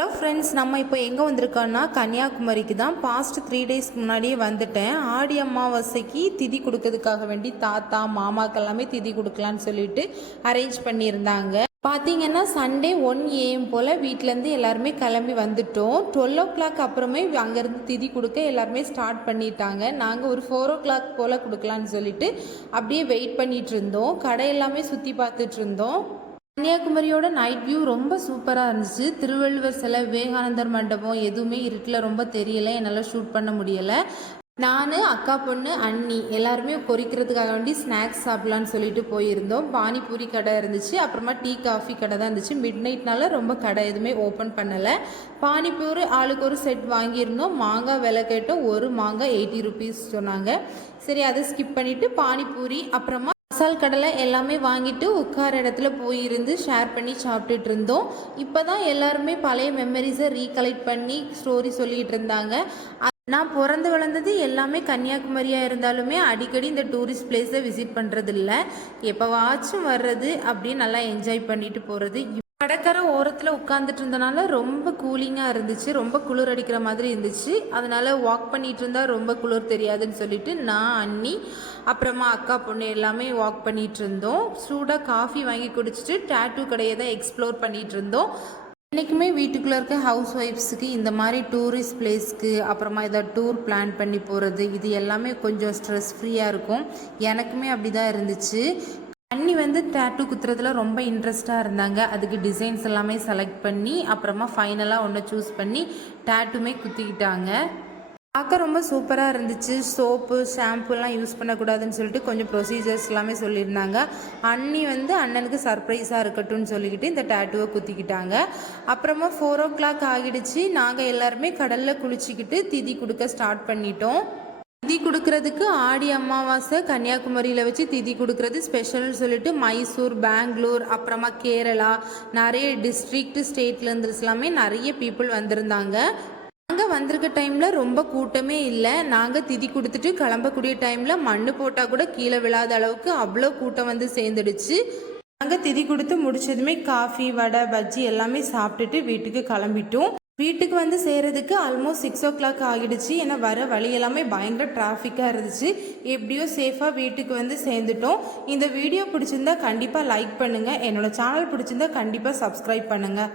Hello friends நம்ம இப்போ எங்கே வந்திருக்கோன்னா கன்னியாகுமரிக்கு தான். பாஸ்ட் த்ரீ டேஸ்க்கு முன்னாடியே வந்துட்டேன். ஆடி அமாவாசைக்கு திதி கொடுக்கறதுக்காக வேண்டி தாத்தா மாமாக்கு எல்லாமே திதி கொடுக்கலான்னு சொல்லிட்டு அரேஞ்ச் பண்ணியிருந்தாங்க. பார்த்தீங்கன்னா சண்டே ஒன் ஏஎம் போல் வீட்டிலேருந்து எல்லாருமே கிளம்பி வந்துட்டோம். டுவெல் ஓ கிளாக் அப்புறமே அங்கேருந்து திதி கொடுக்க எல்லாருமே ஸ்டார்ட் பண்ணிட்டாங்க. நாங்கள் ஒரு ஃபோர் ஓ கிளாக் போல் கொடுக்கலான்னு சொல்லிட்டு அப்படியே வெயிட் பண்ணிகிட்டு இருந்தோம். கடை எல்லாமே சுற்றி பார்த்துட்டு இருந்தோம். கன்னியாகுமரியோட நைட் வியூ ரொம்ப சூப்பராக இருந்துச்சு. திருவள்ளுவர் சிலை விவேகானந்தர் மண்டபம் எதுவுமே இருட்டில் ரொம்ப தெரியல. என்னால் ஷூட் பண்ண முடியலை. நான் அக்கா பொண்ணு அண்ணி எல்லாருமே பொரிக்கிறதுக்காக வேண்டி ஸ்நாக்ஸ் சாப்பிட்லான்னு சொல்லிட்டு போயிருந்தோம். பானிபூரி கடை இருந்துச்சு. அப்புறமா டீ காஃபி கடை தான் இருந்துச்சு. மிட் நைட்னால ரொம்ப கடை எதுவுமே ஓப்பன் பண்ணலை. பானிபூரி ஆளுக்கு ஒரு செட் வாங்கியிருந்தோம். மாங்காய் விலை கேட்டோம். ஒரு மாங்காய் எயிட்டி ருபீஸ் சொன்னாங்க. சரி அதை ஸ்கிப் பண்ணிவிட்டு பானிபூரி அப்புறமா மசால் கடலை எல்லாமே வாங்கிட்டு உட்கார இடத்துல போயிருந்து ஷேர் பண்ணி சாப்பிட்டுட்டு இருந்தோம். இப்போ தான் எல்லாருமே பழைய மெமரிஸை ரீகலெக்ட் பண்ணி ஸ்டோரி சொல்லிகிட்டு இருந்தாங்க. நான் பிறந்து வளர்ந்தது எல்லாமே கன்னியாகுமரியாக இருந்தாலுமே அடிக்கடி இந்த டூரிஸ்ட் பிளேஸை விசிட் பண்ணுறது இல்லை எப்போவாச்சும் வர்றது அப்படியே நல்லா என்ஜாய் பண்ணிட்டு போகிறது கடற்கரை ஓரத்தில் உட்காந்துட்டு இருந்தனால ரொம்ப கூலிங்காக இருந்துச்சு ரொம்ப குளிர் அடிக்கிற மாதிரி இருந்துச்சு. அதனால் வாக் பண்ணிகிட்டு இருந்தால் ரொம்ப குளிர் தெரியாதுன்னு சொல்லிட்டு நான் அண்ணி அப்புறமா அக்கா பொண்ணு எல்லாமே வாக் பண்ணிகிட்டு இருந்தோம். சூடாக காஃபி வாங்கி குடிச்சிட்டு டேட்டூ கடையை தான் எக்ஸ்ப்ளோர் பண்ணிகிட்டு இருந்தோம். என்றைக்குமே வீட்டுக்குள்ளே இருக்க ஹவுஸ் ஒய்ஃப்ஸுக்கு இந்த மாதிரி டூரிஸ்ட் பிளேஸ்க்கு அப்புறமா ஏதாவது டூர் பிளான் பண்ணி போகிறது இது எல்லாமே கொஞ்சம் ஸ்ட்ரெஸ் ஃப்ரீயாக இருக்கும். எனக்குமே அப்படி தான் இருந்துச்சு. அண்ணி வந்து டேட்டூ குத்துறதுல ரொம்ப இன்ட்ரெஸ்டாக இருந்தாங்க. அதுக்கு டிசைன்ஸ் எல்லாமே செலக்ட் பண்ணி அப்புறமா ஃபைனலாக ஒன்று சூஸ் பண்ணி டேட்டூமே குத்திக்கிட்டாங்க. பார்க்க ரொம்ப சூப்பராக இருந்துச்சு. சோப்பு ஷாம்புலாம் யூஸ் பண்ணக்கூடாதுன்னு சொல்லிட்டு கொஞ்சம் ப்ரொசீஜர்ஸ் எல்லாமே சொல்லியிருந்தாங்க. அண்ணி வந்து அண்ணனுக்கு சர்ப்ரைஸாக இருக்கட்டும்னு சொல்லிக்கிட்டு இந்த டேட்டூவை குத்திக்கிட்டாங்க. அப்புறமா ஃபோர் ஓ கிளாக் ஆகிடுச்சு. நாங்கள் எல்லாருமே கடலில் குளிச்சுக்கிட்டு திதி கொடுக்க ஸ்டார்ட் பண்ணிட்டோம். திதி கொடுக்கறதுக்கு ஆடி அமாவாசை கன்னியாகுமரியில் வச்சு திதி கொடுக்கறது ஸ்பெஷல்னு சொல்லிட்டு மைசூர் பெங்களூர் அப்புறமா கேரளா நிறைய டிஸ்ட்ரிக்ட் ஸ்டேட்லேருந்து எல்லாமே நிறைய பீப்புள் வந்திருந்தாங்க. நாங்கள் வந்திருக்க டைமில் ரொம்ப கூட்டமே இல்லை. நாங்கள் திதி கொடுத்துட்டு கிளம்பக்கூடிய டைமில் மண் போட்டால் கூட கீழே விழாத அளவுக்கு அவ்வளோ கூட்டம் வந்து சேர்ந்துடுச்சு. நாங்கள் திதி கொடுத்து முடிச்சதுமே காஃபி வடை பஜ்ஜி எல்லாமே சாப்பிட்டுட்டு வீட்டுக்கு கிளம்பிட்டோம். வீட்டுக்கு வந்து சேர்றதுக்கு ஆல்மோஸ்ட் சிக்ஸ் ஓ கிளாக் ஆகிடுச்சு. ஏன்னா வர வழி எல்லாமே பயங்கர டிராஃபிக்காக இருந்துச்சு. எப்படியோ சேஃபாக வீட்டுக்கு வந்து சேர்ந்துட்டோம். இந்த வீடியோ பிடிச்சிருந்தா கண்டிப்பாக லைக் பண்ணுங்கள் என்னோட சேனல் பிடிச்சிருந்தா கண்டிப்பாக சப்ஸ்கிரைப் பண்ணுங்கள்